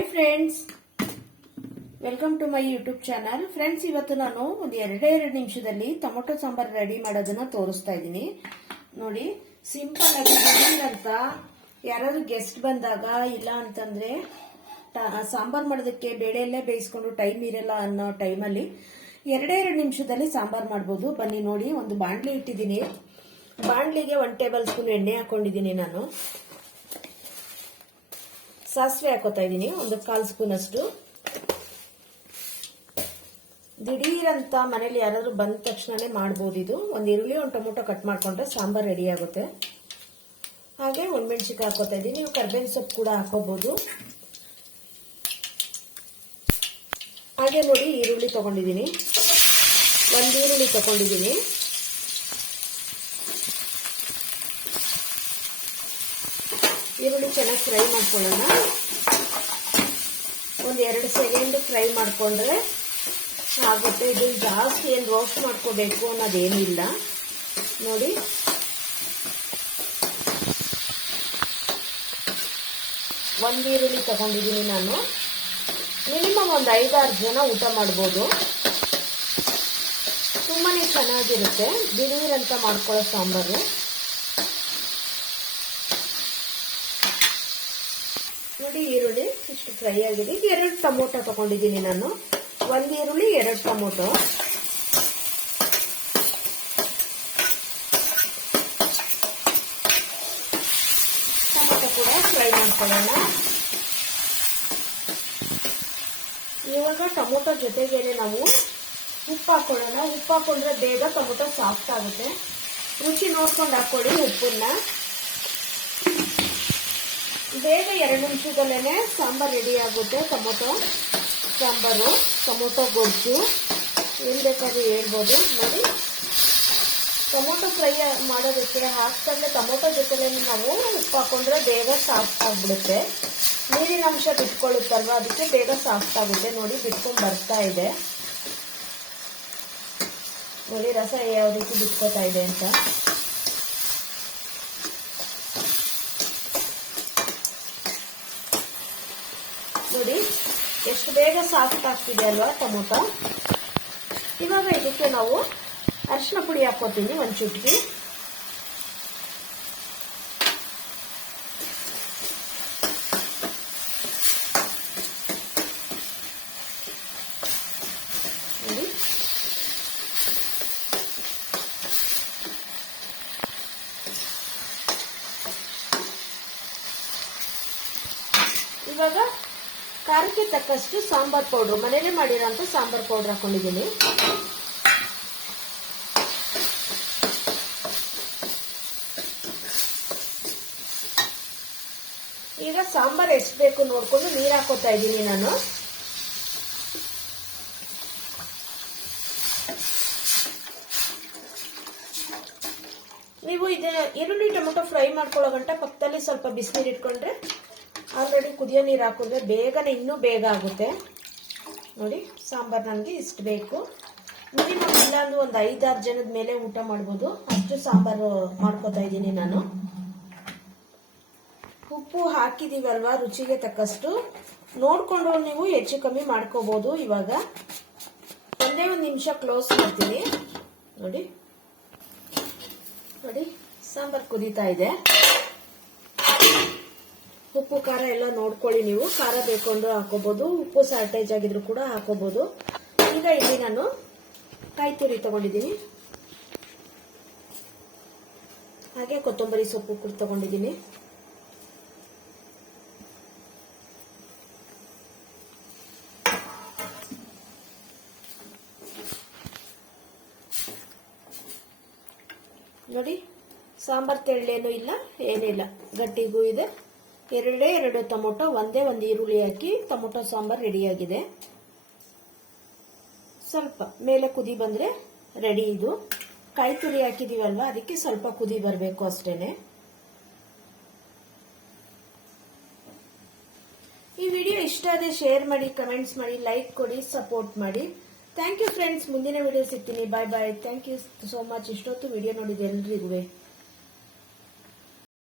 Hi friends welcome to my YouTube channel friends ಇವತ್ತು ನಾನು ಒಂದು ಎರಡೇ ಎರಡು ನಿಮಿಷದಲ್ಲಿ ಟೊಮೊಟೊ ಸಾಂಬಾರ್ ರೆಡಿ ಮಾಡೋದನ್ನ ತೋರಿಸ್ತಾ ಇದ್ದೀನಿ. ನೋಡಿ ಸಿಂಪಲ್ ಆಗಿ ಅಂತ ಯಾರಾದ್ರೂ ಗೆಸ್ಟ್ ಬಂದಾಗ ಇಲ್ಲ ಅಂತಂದ್ರೆ ಸಾಂಬಾರ್ ಮಾಡೋದಕ್ಕೆ ಬೇಳೆಯಲ್ಲೇ ಬೇಯಿಸ್ಕೊಂಡು ಟೈಮ್ ಇರಲ್ಲ ಅನ್ನೋ ಟೈಮಲ್ಲಿ ಎರಡೇ ಎರಡು ನಿಮಿಷದಲ್ಲಿ ಸಾಂಬಾರ್ ಮಾಡ್ಬೋದು. ಬನ್ನಿ ನೋಡಿ, ಒಂದು ಬಾಣಲಿ ಇಟ್ಟಿದ್ದೀನಿ. ಬಾಣಲಿಗೆ ಒನ್ ಟೇಬಲ್ ಸ್ಪೂನ್ ಎಣ್ಣೆ ಹಾಕೊಂಡಿದ್ದೀನಿ ನಾನು. ಸಾಸಿವೆ ಹಾಕೋತಾ ಇದ್ದೀನಿ, ಒಂದು ಕಾಲು ಸ್ಪೂನ್ ಅಷ್ಟು ದಿಢೀರಂತ ಮನೇಲಿ ಯಾರಾದ್ರೂ ಬಂದ ತಕ್ಷಣನೇ ಮಾಡ್ಬೋದು ಇದು. ಒಂದು ಈರುಳ್ಳಿ, ಒಂದು ಟೊಮೊಟೊ ಕಟ್ ಮಾಡ್ಕೊಂಡ್ರೆ ಸಾಂಬಾರ್ ರೆಡಿ ಆಗುತ್ತೆ. ಹಾಗೆ ಒಣಮೆಣ್ಸಿಕಾಯಿ ಹಾಕೋತಾ ಇದ್ದೀನಿ. ನೀವು ಕರ್ಬೇವಿನ ಸೊಪ್ಪು ಕೂಡ ಹಾಕೋಬಹುದು ಹಾಗೆ ನೋಡಿ ಈರುಳ್ಳಿ ತಗೊಂಡಿದ್ದೀನಿ. ಒಂದು ಈರುಳ್ಳಿ ತಗೊಂಡಿದ್ದೀನಿ. ಈರುಳ್ಳಿ ಚೆನ್ನಾಗಿ ಫ್ರೈ ಮಾಡ್ಕೊಳ್ಳೋಣ. ಒಂದು ಎರಡು ಸೆಕೆಂಡ್ ಫ್ರೈ ಮಾಡಿಕೊಂಡ್ರೆ ಆಗುತ್ತೆ. ಇದು ಜಾಸ್ತಿ ಏನು ರೋಸ್ಟ್ ಮಾಡ್ಕೋಬೇಕು ಅನ್ನೋದೇನಿಲ್ಲ. ನೋಡಿ. ಒಂದು ಈರುಳ್ಳಿ ತಗೊಂಡಿದ್ದೀನಿ ನಾನು. ಮಿನಿಮಮ್ ಒಂದು ಐದಾರು ಜನ ಊಟ ಮಾಡ್ಬೋದು. ತುಂಬಾ ಚೆನ್ನಾಗಿರುತ್ತೆ. ದಿಢೀರಂತ ಮಾಡ್ಕೊಳ್ಳೋ ಸಾಂಬಾರು. ನೋಡಿ ಈರುಳ್ಳಿ, ಇಷ್ಟು ಫ್ರೈ ಆಗಿದೆ. ಎರಡು ಟೊಮೊಟೊ ತಗೊಂಡಿದ್ದೀನಿ ನಾನು. ಒಂದು ಈರುಳ್ಳಿ, ಎರಡು ಟೊಮೊಟೊ. ಟೊಮೊಟೊ ಕೂಡ ಫ್ರೈ ಮಾಡ್ಕೊಳ್ಳೋಣ. ಇವಾಗ ಟೊಮೊಟೊ ಜೊತೆಗೇನೆ ನಾವು ಉಪ್ಪು ಹಾಕೊಳ್ಳೋಣ. ಉಪ್ಪು ಹಾಕೊಂಡ್ರೆ ಬೇಗ ಟೊಮೊಟೊ ಸಾಫ್ಟ್ ಆಗುತ್ತೆ. ರುಚಿ ನೋಡ್ಕೊಂಡು ಹಾಕೊಳ್ಳಿ ಉಪ್ಪನ್ನ. ಬೇಗ ಎರಡು ನಿಮಿಷದಲ್ಲೇ ಸಾಂಬಾರ್ ರೆಡಿ ಆಗುತ್ತೆ. ಟೊಮೊಟೊ, ಸಾಂಬಾರು, ಟೊಮೊಟೊ ಗೊಜ್ಜು. ಏನು ಬೇಕಾದ್ರೂ ಹೇಳ್ಬೋದು. ನೋಡಿ. ಟೊಮೊಟೊ ಫ್ರೈ ಮಾಡೋದಕ್ಕೆ ಹಾಕ್ತಾಗಲೇ ಟೊಮೊಟೊ ಜೊತೆಲೇ ನಾವು ಉಪ್ಪು ಹಾಕೊಂಡ್ರೆ ಬೇಗ ಸಾಫ್ಟ್ ಆಗಿಬಿಡುತ್ತೆ. ನೀರಿನ ಅಂಶ ಬಿಟ್ಕೊಳ್ಳುತ್ತಲ್ವ? ಅದಕ್ಕೆ ಬೇಗ ಸಾಫ್ಟ್ ಆಗುತ್ತೆ. ನೋಡಿ, ಬಿಟ್ಕೊಂಡು ಬರ್ತಾ ಇದೆ. ನೋಡಿ, ರಸ ಯಾವ ರೀತಿ ಬಿಟ್ಕೋತಾ ಇದೆ ಅಂತ. ನೋಡಿ, ಎಷ್ಟು ಬೇಗ ಸಾಫ್ಟ್ ಆಗ್ತಿದೆ ಅಲ್ವಾ ಟೊಮೊಟೊ? ಇವಾಗ ಇದಕ್ಕೆ ನಾವು ಅರಿಶಿನ ಪುಡಿ ಹಾಕೋತೀನಿ ಒಂದು ಚುಟ್ಕಿ ಇವಾಗ ಖಾರಕ್ಕೆ ತಕ್ಕಷ್ಟು ಸಾಂಬಾರ್ ಪೌಡ್ರು. ಮನೇಲೆ ಮಾಡಿರೋಂಥ ಸಾಂಬಾರ್ ಪೌಡ್ರ್ ಹಾಕೊಂಡಿದ್ದೀನಿ. ಈಗ ಸಾಂಬಾರ್ ಎಷ್ಟು ಬೇಕು ನೋಡ್ಕೊಂಡು ನೀರು ಹಾಕೋತಾ ಇದ್ದೀನಿ ನಾನು. ನೀವು ಇದು ಈರುಳ್ಳಿ ಟೊಮೊಟೊ ಫ್ರೈ ಮಾಡ್ಕೊಳ್ಳೋ ಗಂಟ ಪಕ್ಕದಲ್ಲಿ ಸ್ವಲ್ಪ ಬಿಸಿನೀರು ಇಟ್ಕೊಂಡ್ರೆ ಆಲ್ರೆಡಿ ಕುದಿಯೋ ನೀರು ಹಾಕಿದ್ರೆ ಬೇಗನೆ ಇನ್ನೂ ಬೇಗ ಆಗುತ್ತೆ. ನೋಡಿ, ಸಾಂಬಾರು ನನಗೆ ಇಷ್ಟು ಬೇಕು. ಮಿನಿಮಮ್ ಇಲ್ಲ ಅಂದ್ರೆ ಒಂದು ಐದಾರು ಜನದ ಮೇಲೆ ಊಟ ಮಾಡ್ಬೋದು. ಅಷ್ಟು ಸಾಂಬಾರು ಮಾಡ್ಕೋತಾ ಇದ್ದೀನಿ ನಾನು. ಉಪ್ಪು ಹಾಕಿದ್ದೀವಲ್ವ ರುಚಿಗೆ ತಕ್ಕಷ್ಟು. ನೋಡಿಕೊಂಡು ನೀವು ಹೆಚ್ಚು ಕಮ್ಮಿ ಮಾಡ್ಕೋಬಹುದು ಇವಾಗ. ಒಂದೇ ಒಂದು ನಿಮಿಷ ಕ್ಲೋಸ್ ಮಾಡ್ತೀನಿ. ನೋಡಿ. ನೋಡಿ, ಸಾಂಬಾರ್ ಕುದೀತಾ ಇದೆ. ಉಪ್ಪು, ಖಾರ ಎಲ್ಲ ನೋಡ್ಕೊಳ್ಳಿ ನೀವು. ಖಾರ ಬೇಕೊಂಡು ಹಾಕೋಬಹುದು ಉಪ್ಪು ಶಾರ್ಟೇಜ್ ಆಗಿದ್ರು ಕೂಡ ಹಾಕೋಬಹುದು ಈಗ ಇಲ್ಲಿ ನಾನು ಕಾಯಿ ತುರಿ ತಗೊಂಡಿದ್ದೀನಿ. ಹಾಗೆ ಕೊತ್ತಂಬರಿ ಸೊಪ್ಪು ಕೂಡ ತಗೊಂಡಿದ್ದೀನಿ. ನೋಡಿ, ಸಾಂಬಾರ್ ತೆಳ್ಳೇನು ಇಲ್ಲ, ಏನಿಲ್ಲ. ಗಟ್ಟಿಗೂ ಇದೆ. ಎರಡೇ ಎರಡು ಟೊಮೊಟೊ, ಒಂದೇ ಒಂದು ಈರುಳ್ಳಿ ಹಾಕಿ ಟೊಮೊಟೊ ಸಾಂಬಾರ್ ರೆಡಿಯಾಗಿದೆ. ಸ್ವಲ್ಪ ಮೇಲೆ ಕುದಿ ಬಂದ್ರೆ ರೆಡಿ ಇದು. ಕಾಯಿ ತುರಿ ಹಾಕಿದೀವಲ್ವಾ? ಅದಕ್ಕೆ ಸ್ವಲ್ಪ ಕುದಿ ಬರಬೇಕು ಅಷ್ಟೇನೆ. ಈ ವಿಡಿಯೋ ಇಷ್ಟ ಆದರೆ ಶೇರ್ ಮಾಡಿ, ಕಮೆಂಟ್ಸ್ ಮಾಡಿ, ಲೈಕ್ ಕೊಡಿ, ಸಪೋರ್ಟ್ ಮಾಡಿ. Thank you friends. ಮುಂದಿನ ವಿಡಿಯೋ ಸಿಗ್ತೀನಿ. Bye bye. Thank you so much. ಇಷ್ಟೊತ್ತು ವಿಡಿಯೋ ನೋಡಿದ ಎಲ್ರಿಗೂ.